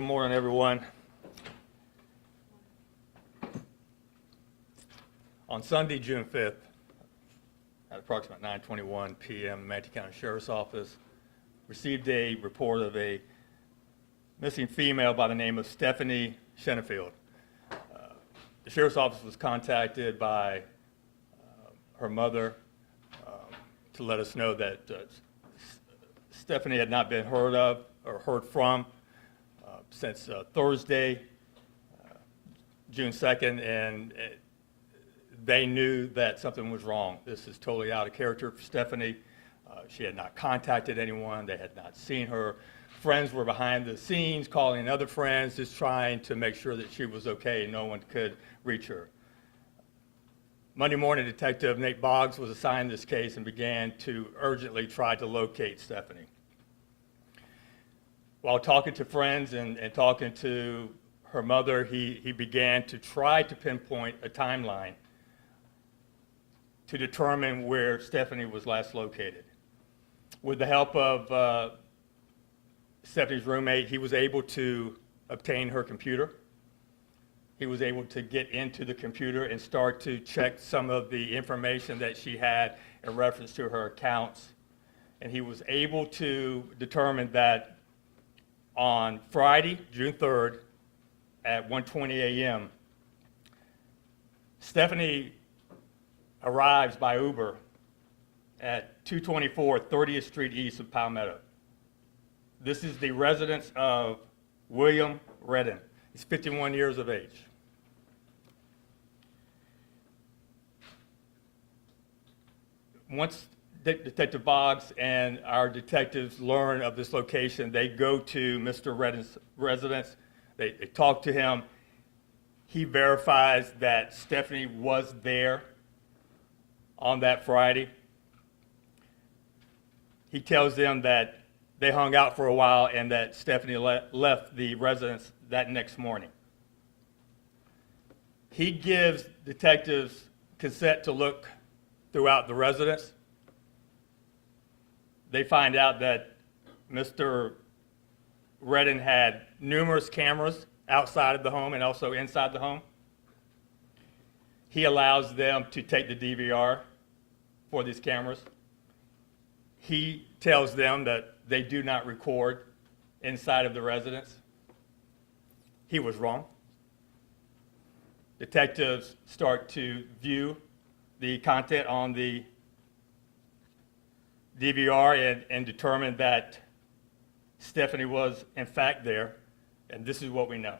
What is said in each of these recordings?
Good morning, everyone. On Sunday, June 5th, at approximately 9:21 p.m., the Manatee County Sheriff's Office received a report of a missing female by the name of Stephanie Shenefield. The Sheriff's Office was contacted by her mother to let us know that Stephanie had not been heard of or heard from since Thursday, June 2nd, and they knew that something was wrong. This is totally out of character for Stephanie. She had not contacted anyone. They had not seen her. Friends were behind the scenes calling other friends, just trying to make sure that she was okay and no one could reach her. Monday morning, Detective Nate Boggs was assigned this case and began to urgently try to locate Stephanie. While talking to friends and talking to her mother, he began to try to pinpoint a timeline to determine where Stephanie was last located. With the help of Stephanie's roommate, he was able to obtain her computer. He was able to get into the computer and start to check some of the information that she had in reference to her accounts. And he was able to determine that on Friday, June 3rd, at 1:20 a.m., Stephanie arrives by Uber at 224 30th Street East of Palmetto. This is the residence of William Redden. He's 51 years of age. Once Detective Boggs and our detectives learn of this location, they go to Mr. Redden's residence. They talk to him. He verifies that Stephanie was there on that Friday. He tells them that they hung out for a while and that Stephanie left the residence that next morning. He gives detectives consent to look throughout the residence. They find out that Mr. Redden had numerous cameras outside of the home and also inside the home. He allows them to take the DVR for these cameras. He tells them that they do not record inside of the residence. He was wrong. Detectives start to view the content on the DVR and determine that Stephanie was in fact there, and this is what we know.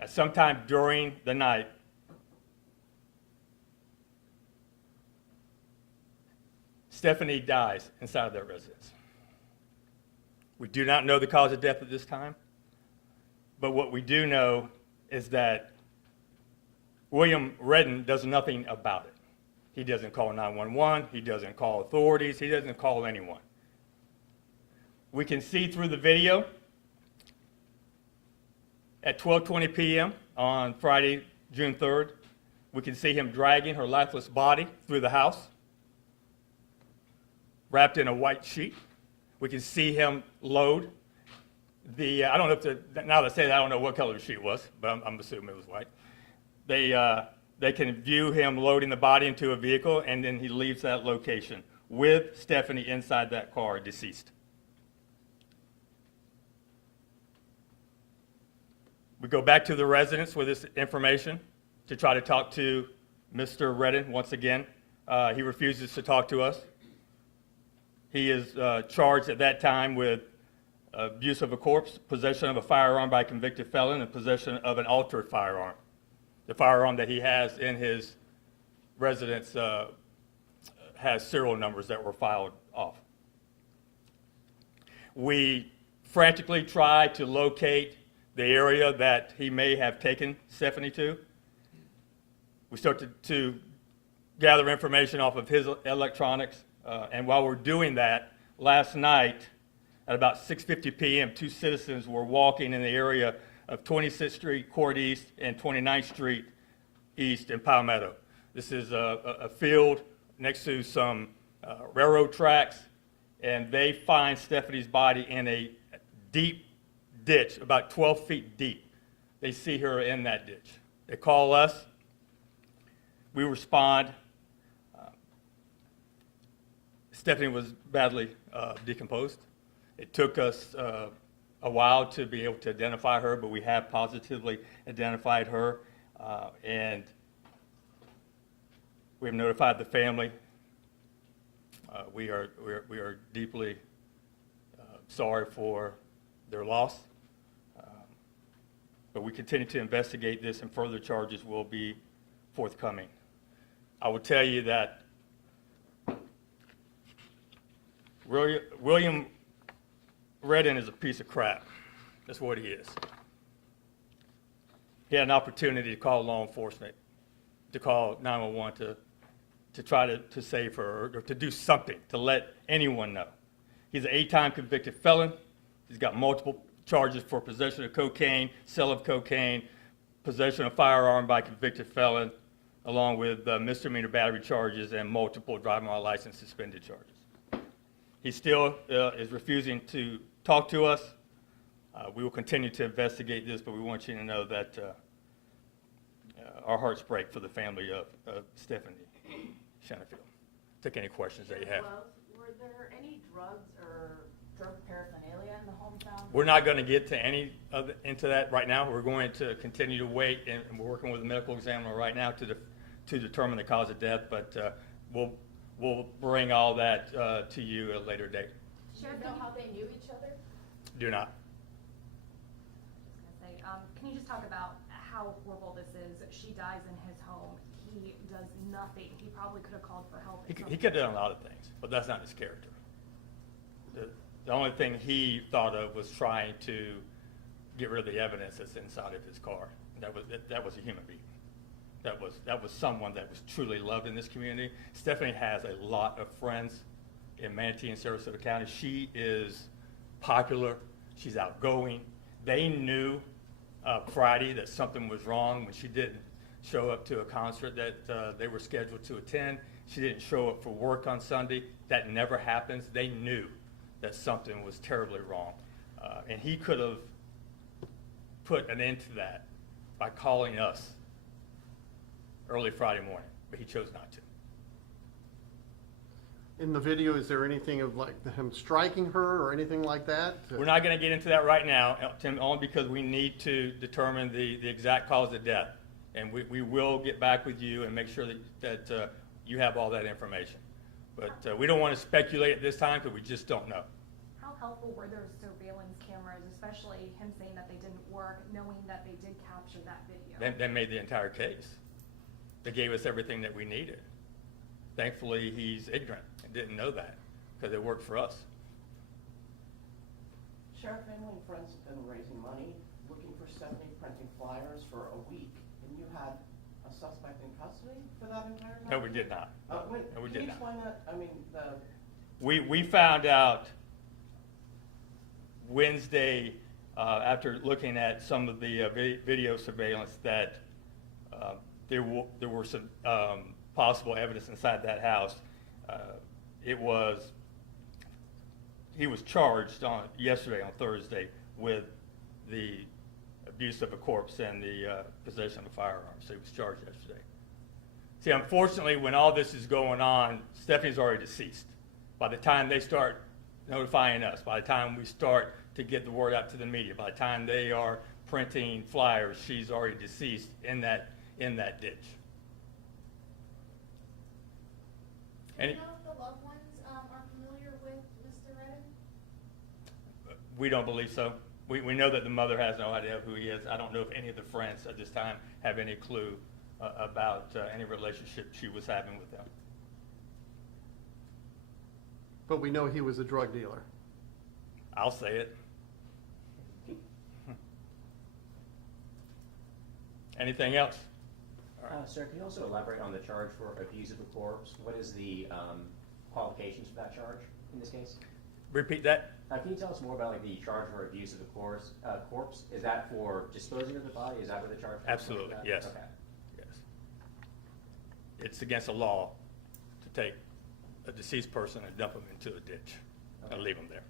At some time during the night, Stephanie dies inside of that residence. We do not know the cause of death at this time, but what we do know is that William Redden does nothing about it. He doesn't call 911, he doesn't call authorities, he doesn't call anyone. We can see through the video at 12:20 p.m. on Friday, June 3rd, we can see him dragging her lifeless body through the house, wrapped in a white sheet. We can see him load the, I don't know if now that I say that, I don't know what color the sheet was, but I'm assuming it was white. They can view him loading the body into a vehicle, and then he leaves that location with Stephanie inside that car, deceased. We go back to the residence with this information to try to talk to Mr. Redden once again. He refuses to talk to us. He is charged at that time with abuse of a corpse, possession of a firearm by a convicted felon, and possession of an altered firearm. The firearm that he has in his residence has serial numbers that were filed off. We frantically try to locate the area that he may have taken Stephanie to. We start to gather information off of his electronics, and while we're doing that, last night at about 6:50 p.m., two citizens were walking in the area of 26th Street Court East and 29th Street East in Palmetto. This is a field next to some railroad tracks, and they find Stephanie's body in a deep ditch about 12 feet deep. They see her in that ditch. They call us. We respond. Stephanie was badly decomposed. It took us a while to be able to identify her, but we have positively identified her, and we have notified the family. We are deeply sorry for their loss, but we continue to investigate this, and further charges will be forthcoming. I will tell you that William Redden is a piece of crap. That's what he is. He had an opportunity to call law enforcement, to call 911 to try to save her, or to do something, to let anyone know. He's an 8-time convicted felon. He's got multiple charges for possession of cocaine, sale of cocaine, possession of firearm by convicted felon, along with misdemeanor battery charges and multiple driving while license suspended charges. He still is refusing to talk to us. We will continue to investigate this, but we want you to know that our hearts break for the family of Stephanie Shenefield. Take any questions that you have. Were there any drugs or drug paraphernalia in the home found? We're not going to get to into that right now. We're going to continue to wait, and we're working with the medical examiner right now to determine the cause of death, but we'll bring all that to you at a later date. Do you know how they knew each other? Do not. I was going to say, can you just talk about how horrible this is? She dies in his home. He does nothing. He probably could have called for help. He could have done a lot of things, but that's not his character. The only thing he thought of was trying to get rid of the evidence that's inside of his car. That was a human being. That was someone that was truly loved in this community. Stephanie has a lot of friends in Manatee and Sarasota County. She is popular. She's outgoing. They knew Friday that something was wrong when she didn't show up to a concert that they were scheduled to attend. She didn't show up for work on Sunday. That never happens. They knew that something was terribly wrong. And he could have put an end to that by calling us early Friday morning, but he chose not to. In the video, is there anything of like him striking her or anything like that? We're not going to get into that right now, Tim, only because we need to determine the exact cause of death. And we will get back with you and make sure that you have all that information. But we don't want to speculate at this time because we just don't know. How helpful were those surveillance cameras, especially him saying that they didn't work, knowing that they did capture that video? That made the entire case. They gave us everything that we needed. Thankfully, he's ignorant and didn't know that because it worked for us. Sheriff, family and friends have been raising money, looking for Stephanie, printing flyers for a week, and you had a suspect in custody for that entire time? No, we did not. No, we Can did you not. explain that? I mean, We found out Wednesday, after looking at some of the video surveillance, that there were some possible evidence inside that house. He was charged yesterday, on Thursday, with the abuse of a corpse and the possession of a firearm. So he was charged yesterday. See, unfortunately, when all this is going on, Stephanie's already deceased. By the time they start notifying us, by the time we start to get the word out to the media, by the time they are printing flyers, she's already deceased in that ditch. Do you know if the loved ones are familiar with Mr. Redden? We don't believe so. We know that the mother has no idea who he is. I don't know if any of the friends at this time have any clue about any relationship she was having with them. But we know he was a drug dealer. I'll say it. Anything else? Sir, can you also elaborate on the charge for abuse of a corpse? What is the qualifications for that charge in this case? Repeat that. Can you tell us more about like the charge for abuse of a corpse? Is that for disposing of the body? Is that what the charge for? Absolutely, Like yes. Okay. Yes. It's against the law to take a deceased person and dump them into a ditch and leave them there.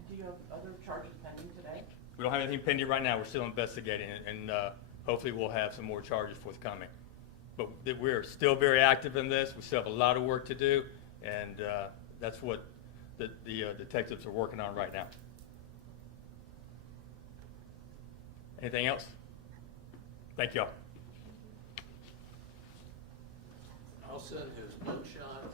and do you have other charges pending today? We don't have anything pending right now. We're still investigating, and hopefully we'll have some more charges forthcoming. But we're still very active in this. We still have a lot of work to do, and that's what the detectives are working on right now. Anything else? Thank y'all. I'll send his mugshot